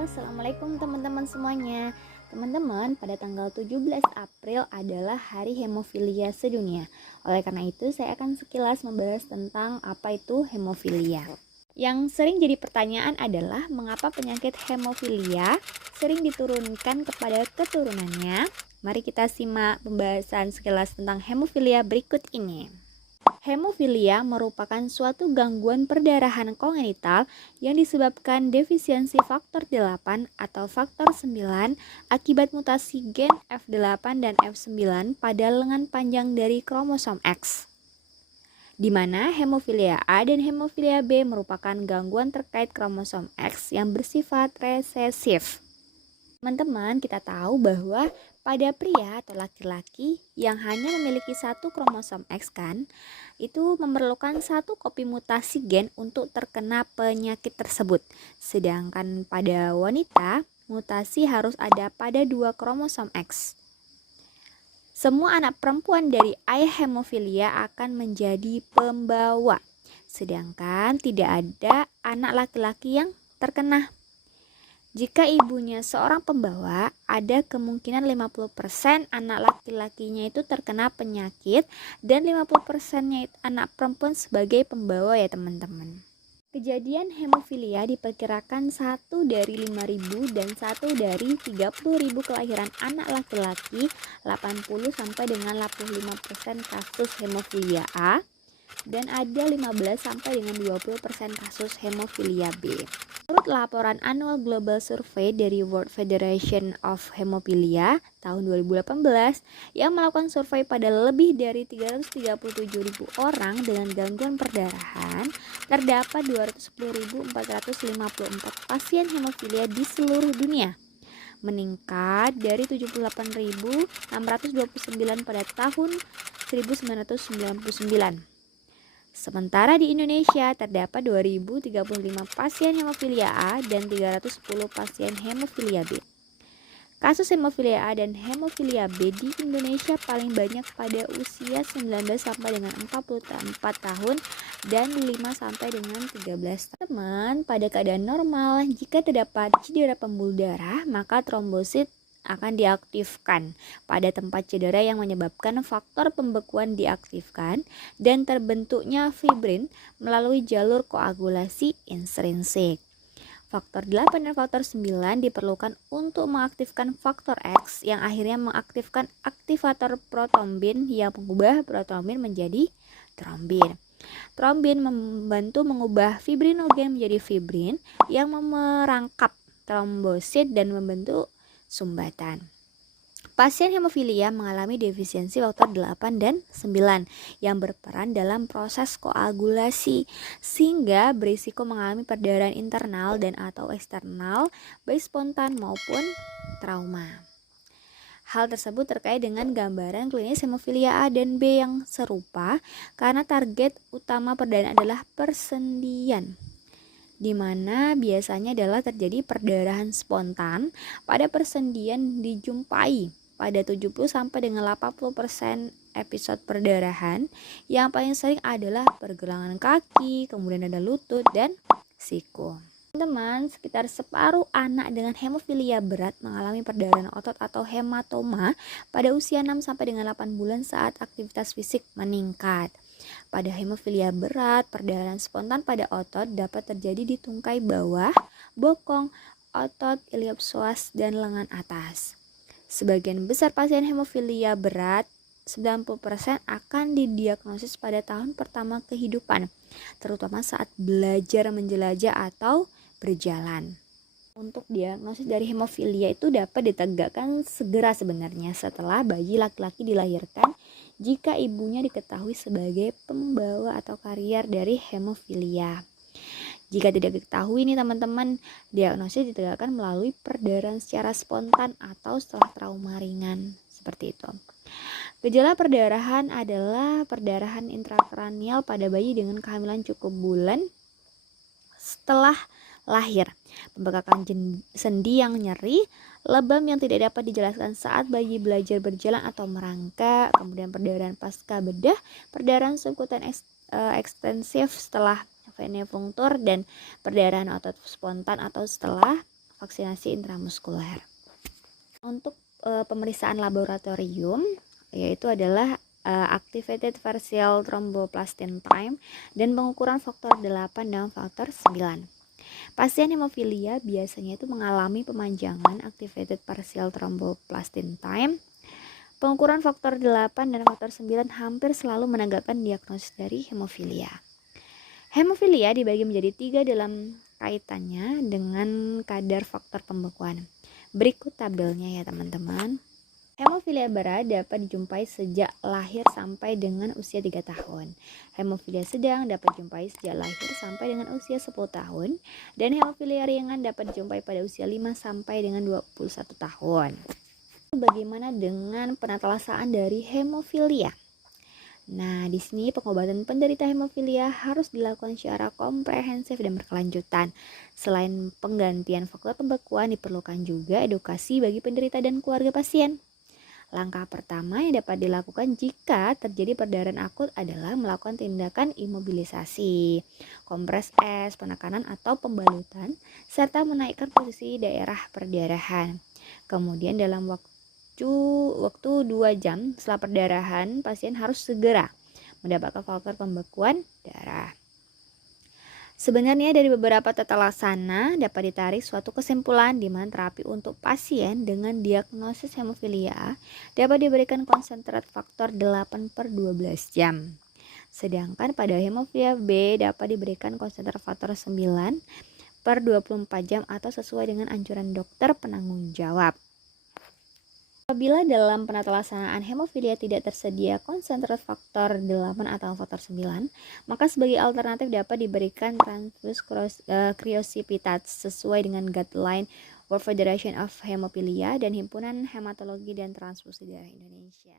Assalamualaikum teman-teman semuanya. Teman-teman, pada tanggal 17 April adalah Hari Hemofilia Sedunia. Oleh karena itu, saya akan sekilas membahas tentang apa itu hemofilia. Yang sering jadi pertanyaan adalah mengapa penyakit hemofilia sering diturunkan kepada keturunannya. Mari kita simak pembahasan sekilas tentang hemofilia berikut ini. Hemofilia merupakan suatu gangguan perdarahan kongenital yang disebabkan defisiensi faktor 8 atau faktor 9 akibat mutasi gen F8 dan F9 pada lengan panjang dari kromosom X. Di mana hemofilia A dan hemofilia B merupakan gangguan terkait kromosom X yang bersifat resesif. Teman-teman, kita tahu bahwa pada pria atau laki-laki yang hanya memiliki satu kromosom X itu memerlukan satu kopi mutasi gen untuk terkena penyakit tersebut. Sedangkan pada wanita, mutasi harus ada pada dua kromosom X. Semua anak perempuan dari ayah hemofilia akan menjadi pembawa, sedangkan tidak ada anak laki-laki yang terkena. Jika ibunya seorang pembawa, ada kemungkinan 50% anak laki-lakinya itu terkena penyakit dan 50%-nya anak perempuan sebagai pembawa ya teman-teman. Kejadian hemofilia diperkirakan 1 dari 5.000 dan 1 dari 30.000 kelahiran anak laki-laki, 80 sampai dengan 85% kasus hemofilia A dan ada 15 sampai dengan 20% kasus hemofilia B. Menurut laporan Annual Global Survey dari World Federation of Hemophilia tahun 2018 yang melakukan survei pada lebih dari 337.000 orang dengan gangguan perdarahan, terdapat 210.454 pasien hemofilia di seluruh dunia, meningkat dari 78.629 pada tahun 1999. Sementara di Indonesia terdapat 2.035 pasien hemofilia A dan 310 pasien hemofilia B. Kasus hemofilia A dan hemofilia B di Indonesia paling banyak pada usia 19 sampai dengan 44 tahun dan 5 sampai dengan 13 tahun. Teman, pada keadaan normal, jika terdapat cedera pembuluh darah, maka trombosit akan diaktifkan pada tempat cedera yang menyebabkan faktor pembekuan diaktifkan dan terbentuknya fibrin melalui jalur koagulasi intrinsik. Faktor 8 dan faktor 9 diperlukan untuk mengaktifkan faktor X yang akhirnya mengaktifkan aktivator protrombin yang mengubah protrombin menjadi trombin. Trombin membantu mengubah fibrinogen menjadi fibrin yang merangkap trombosit dan membentuk sumbatan. Pasien hemofilia mengalami defisiensi faktor 8 dan 9 yang berperan dalam proses koagulasi sehingga berisiko mengalami perdarahan internal dan atau eksternal baik spontan maupun trauma. Hal tersebut terkait dengan gambaran klinis hemofilia A dan B yang serupa karena target utama perdarahan adalah persendian, di mana biasanya adalah terjadi perdarahan spontan. Pada persendian dijumpai pada 70 sampai dengan 80% episode perdarahan. Yang paling sering adalah pergelangan kaki, kemudian ada lutut dan siku. Teman-teman, sekitar separuh anak dengan hemofilia berat mengalami perdarahan otot atau hematoma pada usia 6 sampai dengan 8 bulan saat aktivitas fisik meningkat. Pada hemofilia berat, perdarahan spontan pada otot dapat terjadi di tungkai bawah, bokong, otot iliopsoas, dan lengan atas. Sebagian besar pasien hemofilia berat, 90% akan didiagnosis pada tahun pertama kehidupan, terutama saat belajar menjelajah atau berjalan. Untuk diagnosis dari hemofilia itu dapat ditegakkan segera sebenarnya setelah bayi laki-laki dilahirkan jika ibunya diketahui sebagai pembawa atau karier dari hemofilia. Jika tidak diketahui nih teman-teman, diagnosis ditegakkan melalui perdarahan secara spontan atau setelah trauma ringan, seperti itu. Gejala perdarahan adalah perdarahan intrakranial pada bayi dengan kehamilan cukup bulan setelah lahir, pembekakan sendi yang nyeri, lebam yang tidak dapat dijelaskan saat bayi belajar berjalan atau merangkak, kemudian perdarahan pasca bedah, perdarahan subkutan ekstensif setelah venefungtur, dan perdarahan otot spontan atau setelah vaksinasi intramuskuler. Untuk pemeriksaan laboratorium yaitu adalah activated partial thromboplastin time dan pengukuran faktor 8 dan faktor 9. Pasien hemofilia biasanya itu mengalami pemanjangan activated partial thromboplastin time. Pengukuran faktor 8 dan faktor 9 hampir selalu menegakkan diagnosis dari hemofilia. Hemofilia dibagi menjadi 3 dalam kaitannya dengan kadar faktor pembekuan. Berikut tabelnya ya teman-teman. Hemofilia berat dapat dijumpai sejak lahir sampai dengan usia 3 tahun. Hemofilia sedang dapat dijumpai sejak lahir sampai dengan usia 10 tahun. Dan hemofilia ringan dapat dijumpai pada usia 5 sampai dengan 21 tahun. Bagaimana dengan penatalasaan dari hemofilia? Nah, di sini pengobatan penderita hemofilia harus dilakukan secara komprehensif dan berkelanjutan. Selain penggantian faktor pembekuan, diperlukan juga edukasi bagi penderita dan keluarga pasien. Langkah pertama yang dapat dilakukan jika terjadi perdarahan akut adalah melakukan tindakan imobilisasi, kompres es, penekanan atau pembalutan, serta menaikkan posisi daerah perdarahan. Kemudian dalam waktu 2 jam setelah perdarahan, pasien harus segera mendapatkan faktor pembekuan darah. Sebenarnya dari beberapa tata laksana dapat ditarik suatu kesimpulan di mana terapi untuk pasien dengan diagnosis hemofilia dapat diberikan konsentrat faktor 8/12 jam. Sedangkan pada hemofilia B dapat diberikan konsentrat faktor 9/24 jam atau sesuai dengan anjuran dokter penanggung jawab. Apabila dalam penatalassanaan hemofilia tidak tersedia konsentrat faktor 8 atau faktor 9, maka sebagai alternatif dapat diberikan transfus cryosipitat sesuai dengan guideline World Federation of Hemophilia dan Himpunan Hematologi dan Transfusi Darah Indonesia.